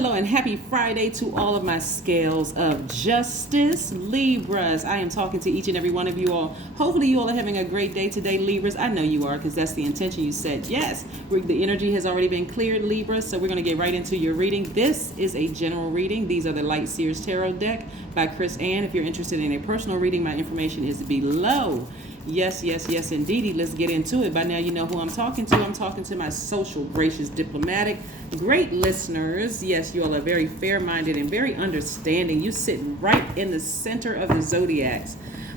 hello, and happy Friday to all of my scales of justice, Libras. I am talking to each and every one of you all. Hopefully you all are having a great day today, Libras. I know you are, because that's the intention you set. Yes, the energy has already been cleared, Libras, so we're going to get right into your reading. This is a general reading. These are the Light Seers Tarot deck by Chris Ann. If you're interested in a personal reading, my information is below. Yes, indeedy. Let's get into it. By now, you know who I'm talking to. I'm talking to my social, gracious, diplomatic, great listeners. Yes, you all are very fair-minded and very understanding. You sit right in the center of the Zodiacs.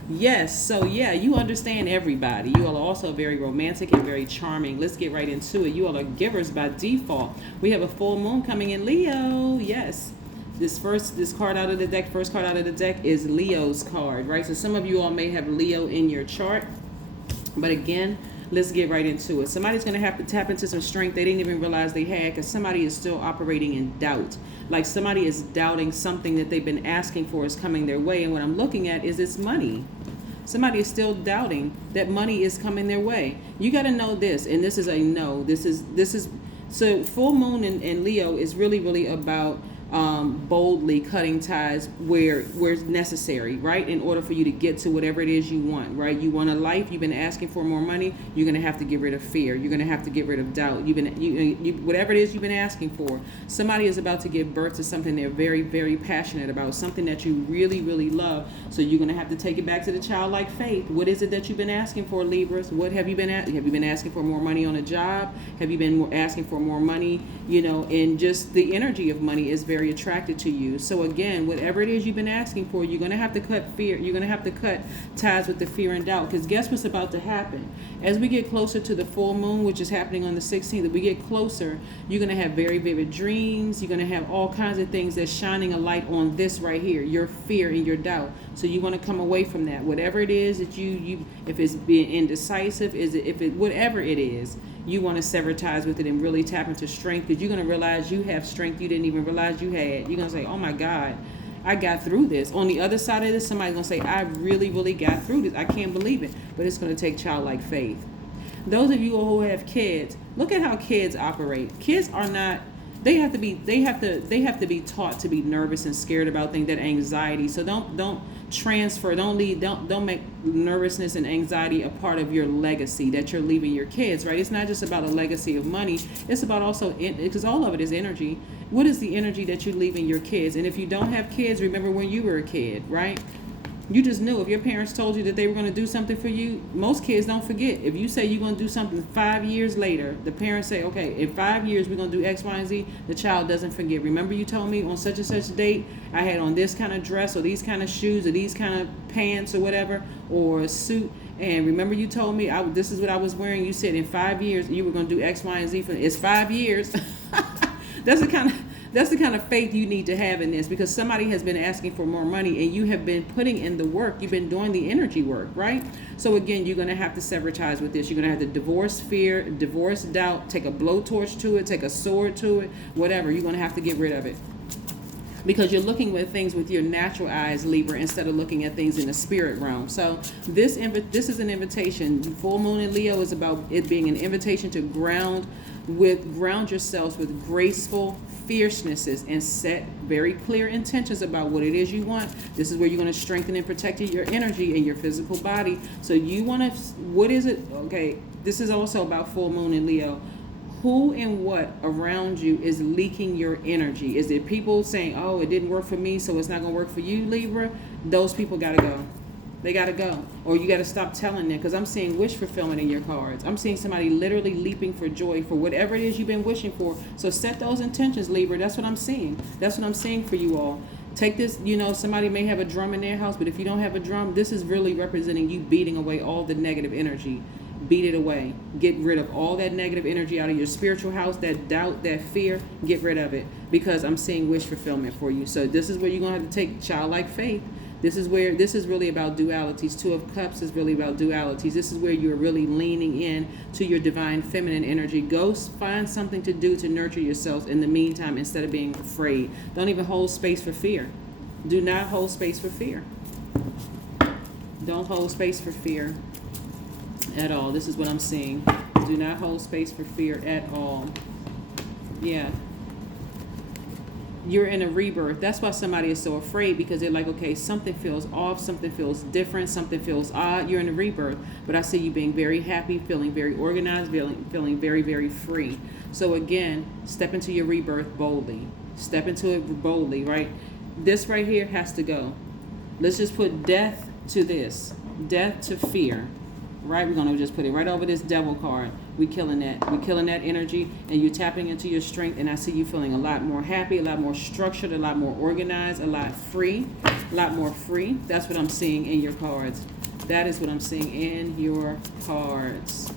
Yes, so yeah, you understand everybody. You all are also very romantic and very charming. Let's get right into it. You all are givers by default. We have a full moon coming in Leo. Yes. This card out of the deck, first card out of the deck is Leo's card, right? So some of you all may have Leo in your chart. But again, let's get right into it. Somebody's going to have to tap into some strength they didn't even realize they had, because somebody is still operating in doubt. Like somebody is doubting something that they've been asking for is coming their way. And what I'm looking at is it's money. Somebody is still doubting that money is coming their way. You got to know this, and this is a no. This is so full moon in Leo is really about boldly cutting ties where it's necessary, right? In order for you to get to whatever it is you want, right? You want a life. You've been asking for more money. You're going to have to get rid of fear. You're going to have to get rid of doubt. Whatever it is you've been asking for. Somebody is about to give birth to something they're very, very passionate about, something that you really, really love. So you're going to have to take it back to the childlike faith. What is it that you've been asking for, Libras? What have you been asking? Have you been asking for more money on a job? Have you been asking for more money? And just the energy of money is very attracted to you. So again, whatever it is you've been asking for, you're going to have to cut fear. You're going to have to cut ties with the fear and doubt, because guess what's about to happen? As we get closer to the full moon, which is happening on the 16th, if we get closer, you're going to have very vivid dreams. You're going to have all kinds of things that's shining a light on this right here, your fear and your doubt. So you want to come away from that. Whatever it is that you if it's being indecisive, whatever it is, you want to sever ties with it and really tap into strength, because you're going to realize you have strength you didn't even realize you had. You're going to say, oh my God, I got through this. On the other side of this, somebody's going to say, I really got through this. I can't believe it. But it's going to take childlike faith. Those of you who have kids, look at how kids operate. Kids are not, they have to be taught to be nervous and scared about things, that anxiety. So don't transfer, don't make nervousness and anxiety a part of your legacy that you're leaving your kids, right? It's not just about a legacy of money. It's about also, because all of it is energy. What is the energy that you're leaving your kids? And if you don't have kids, remember when you were a kid, right? You just knew if your parents told you that they were going to do something for you. Most kids don't forget. If you say you're going to do something 5 years later, the parents say, okay, in 5 years we're going to do X, Y, and Z. The child doesn't forget. Remember you told me on such and such date I had on this kind of dress or these kind of shoes or these kind of pants or whatever, or a suit. And remember you told me this is what I was wearing. You said in 5 years you were going to do X, Y, and Z. It's 5 years. That's the kind of faith you need to have in this, because somebody has been asking for more money and you have been putting in the work. You've been doing the energy work, right? So again, you're going to have to sever ties with this. You're going to have to divorce fear, divorce doubt, take a blowtorch to it, take a sword to it, whatever. You're going to have to get rid of it, because you're looking at things with your natural eyes, Libra, instead of looking at things in the spirit realm. So this is an invitation. Full moon in Leo is about it being an invitation to ground yourselves with graceful fiercenesses and set very clear intentions about what it is you want. This is where you're going to strengthen and protect your energy and your physical body. So you want to, what is it? Okay, this is also about full moon in Leo. Who and what around you is leaking your energy? Is it people saying, oh, it didn't work for me, so it's not going to work for you, Libra? Those people got to go. They got to go. Or you got to stop telling them, because I'm seeing wish fulfillment in your cards. I'm seeing somebody literally leaping for joy for whatever it is you've been wishing for. So set those intentions, Libra. That's what I'm seeing. That's what I'm seeing for you all. Take this, somebody may have a drum in their house, but if you don't have a drum, this is really representing you beating away all the negative energy. Beat it away. Get rid of all that negative energy out of your spiritual house, that doubt, that fear. Get rid of it, because I'm seeing wish fulfillment for you. So this is where you're going to have to take childlike faith. This is really about dualities. Two of Cups is really about dualities. This is where you're really leaning in to your divine feminine energy. Go find something to do to nurture yourself in the meantime, instead of being afraid. Don't even hold space for fear. Do not hold space for fear. Don't hold space for fear at all. This is what I'm seeing. Do not hold space for fear at all. Yeah. You're in a rebirth. That's why somebody is so afraid, because they're like, okay, something feels off, something feels different, something feels odd. You're in a rebirth. But I see you being very happy, feeling very organized, feeling very, very free. So again, step into your rebirth boldly. Step into it boldly, right? This right here has to go. Let's just put death to this. Death to fear. Right? We're going to just put it right over this devil card. We're killing that. We're killing that energy, and you're tapping into your strength, and I see you feeling a lot more happy, a lot more structured, a lot more organized, a lot free, a lot more free. That's what I'm seeing in your cards. That is what I'm seeing in your cards.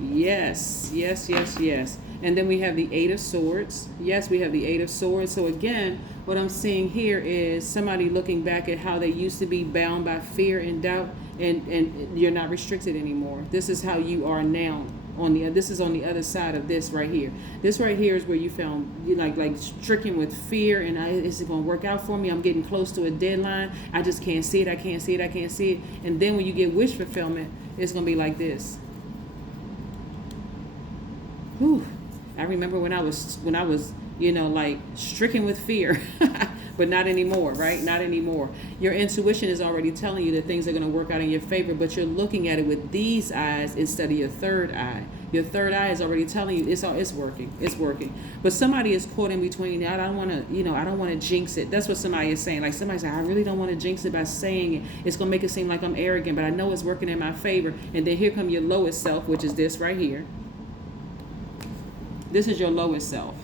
Yes, yes, yes, yes. And then we have the Eight of Swords. Yes, we have the Eight of Swords. So again, what I'm seeing here is somebody looking back at how they used to be bound by fear and doubt, and you're not restricted anymore. This is how you are now. This is on the other side of this right here. This right here is where you found you like stricken with fear, and is it going to work out for me? I'm getting close to a deadline. I just can't see it. I can't see it. I can't see it. And then when you get wish fulfillment, it's going to be like this. Whew. I remember when I was, like stricken with fear, but not anymore, right? Not anymore. Your intuition is already telling you that things are going to work out in your favor, but you're looking at it with these eyes instead of your third eye. Your third eye is already telling you it's working. It's working. But somebody is caught in between. I don't want to jinx it. That's what somebody is saying. Like somebody said, I really don't want to jinx it by saying it. It's going to make it seem like I'm arrogant, but I know it's working in my favor. And then here come your lowest self, which is this right here. This is your lowest self,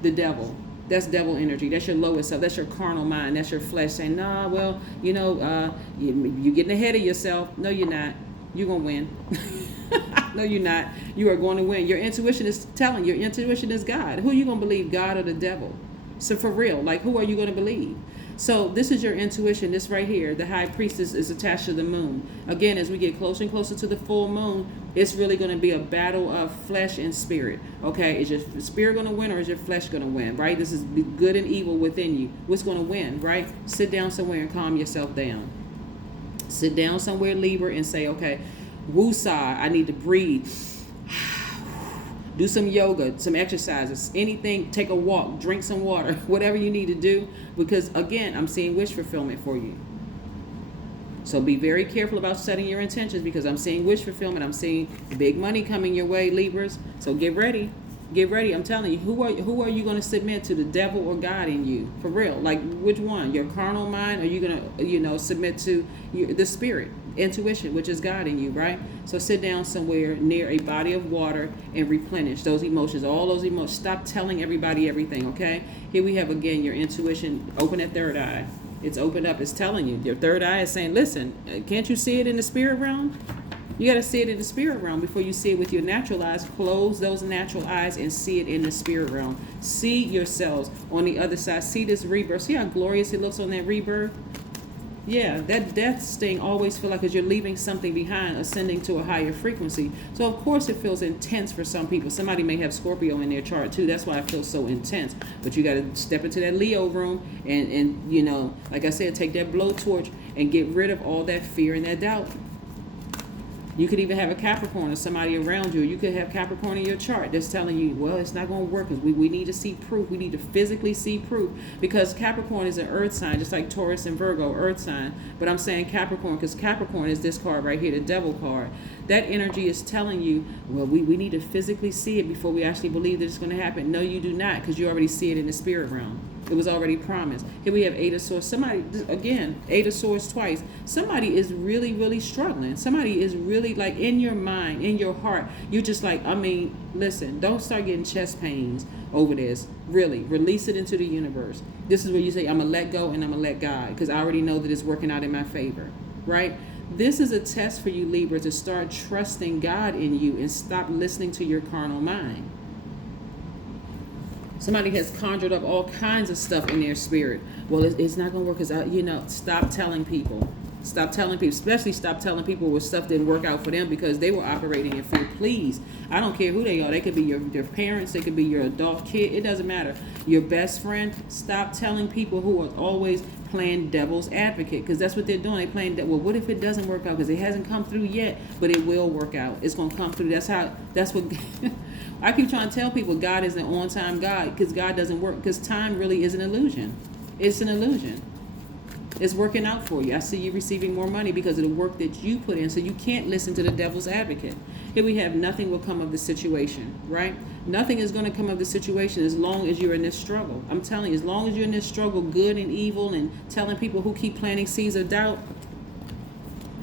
the devil. That's devil energy. That's your lowest self. That's your carnal mind. That's your flesh saying, nah, well, you're getting ahead of yourself. No, you're not. You're going to win. No, you're not. You are going to win. Your intuition is telling you. Your intuition is God. Who are you going to believe, God or the devil? So for real, like who are you going to believe? So this is your intuition. This right here, the high priestess is attached to the moon. Again, as we get closer and closer to the full moon, it's really going to be a battle of flesh and spirit. Okay, is your spirit going to win, or is your flesh going to win? Right? This is good and evil within you. What's going to win? Right? Sit down somewhere and calm yourself down. Sit down somewhere, Libra, and say, okay, woosah, I need to breathe. Do some yoga, some exercises, anything, take a walk, drink some water, whatever you need to do, because again, I'm seeing wish fulfillment for you. So be very careful about setting your intentions, because I'm seeing wish fulfillment. I'm seeing big money coming your way, Libras. So get ready. Get ready. I'm telling you, who are you going to submit to, the devil or God in you? For real. Like which one? Your carnal mind, or are you going to, submit to the spirit, intuition, which is God in you, right? So sit down somewhere near a body of water and replenish those emotions, all those emotions. Stop telling everybody everything, okay? Here we have, again, your intuition. Open that third eye. It's opened up. It's telling you. Your third eye is saying, listen, can't you see it in the spirit realm? You got to see it in the spirit realm before you see it with your natural eyes. Close those natural eyes and see it in the spirit realm. See yourselves on the other side. See this rebirth. See how glorious it looks on that rebirth? Yeah, that death sting always feel like as you're leaving something behind, ascending to a higher frequency. So of course it feels intense for some people. Somebody may have Scorpio in their chart too. That's why it feels so intense. But you got to step into that Leo room and like I said, take that blowtorch and get rid of all that fear and that doubt. You could even have a Capricorn or somebody around you. You could have Capricorn in your chart that's telling you, well, it's not going to work because we need to see proof. We need to physically see proof, because Capricorn is an earth sign, just like Taurus and Virgo, earth sign. But I'm saying Capricorn because Capricorn is this card right here, the devil card. That energy is telling you, well, we need to physically see it before we actually believe that it's going to happen. No, you do not, because you already see it in the spirit realm. It was already promised. Here we have Eight of Swords. Somebody, again, Eight of Swords twice. Somebody is really, really struggling. Somebody is really like in your mind, in your heart. You're just like, listen, don't start getting chest pains over this. Really, release it into the universe. This is where you say, I'm going to let go and I'm going to let God, because I already know that it's working out in my favor, right? This is a test for you, Libra, to start trusting God in you and stop listening to your carnal mind. Somebody has conjured up all kinds of stuff in their spirit. Well, it's not going to work because, stop telling people. Stop telling people, especially stop telling people where stuff didn't work out for them because they were operating in fear. Please, I don't care who they are. They could be your parents. They could be your adult kid. It doesn't matter. Your best friend. Stop telling people who are always playing devil's advocate, because that's what they're doing. They're playing, well, what if it doesn't work out? Because it hasn't come through yet, but it will work out. It's going to come through. That's what I keep trying to tell people. God is an on-time God, because God doesn't work, because time really is an illusion. It's an illusion. It's working out for you. I see you receiving more money because of the work that you put in. So you can't listen to the devil's advocate. Here we have nothing will come of the situation, right? Nothing is going to come of the situation as long as you're in this struggle. I'm telling you, as long as you're in this struggle, good and evil, and telling people who keep planting seeds of doubt,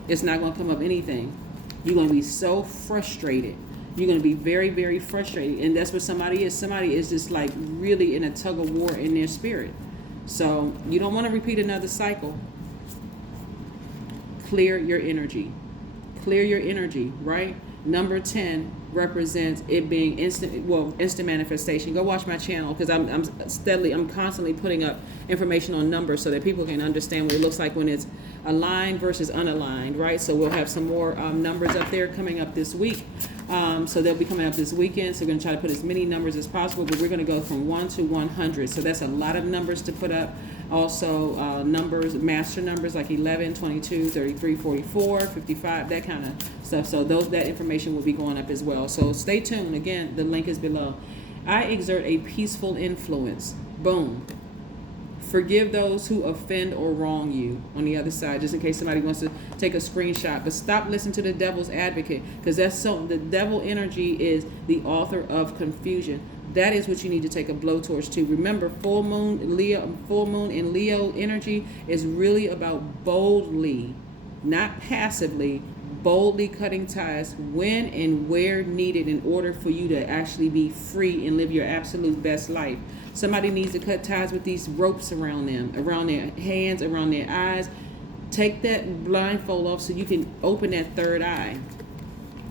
it's not going to come up anything. You're going to be so frustrated. You're going to be very, very frustrated. And that's what somebody is. Somebody is just like really in a tug of war in their spirit. So you don't want to repeat another cycle. Clear your energy. Clear your energy, right? Number 10 represents it being instant manifestation. Go watch my channel, because I'm constantly putting up information on numbers so that people can understand what it looks like when it's aligned versus unaligned, right? So we'll have some more numbers up there coming up this week. So they'll be coming up this weekend. So we're going to try to put as many numbers as possible, but we're going to go from 1 to 100. So that's a lot of numbers to put up. Also numbers, master numbers like 11, 22, 33, 44, 55, that kind of stuff. So that information will be going up as well. So stay tuned. Again, the link is below. I exert a peaceful influence. Boom. Forgive those who offend or wrong you on the other side, just in case somebody wants to take a screenshot. But stop listening to the devil's advocate, because the devil energy is the author of confusion. That is what you need to take a blowtorch to. Remember, full moon in Leo energy is really about boldly, not passively, boldly cutting ties when and where needed in order for you to actually be free and live your absolute best life. Somebody needs to cut ties with these ropes around them, around their hands, around their eyes. Take that blindfold off so you can open that third eye,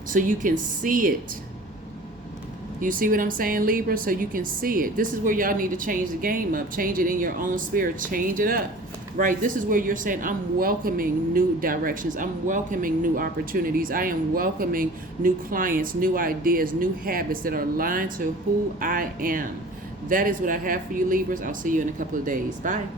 so you can see it. You see what I'm saying, Libra? So you can see it. This is where y'all need to change the game up. Change it in your own spirit. Change it up. Right? This is where you're saying, I'm welcoming new directions. I'm welcoming new opportunities. I am welcoming new clients, new ideas, new habits that are aligned to who I am. That is what I have for you, Libras. I'll see you in a couple of days. Bye.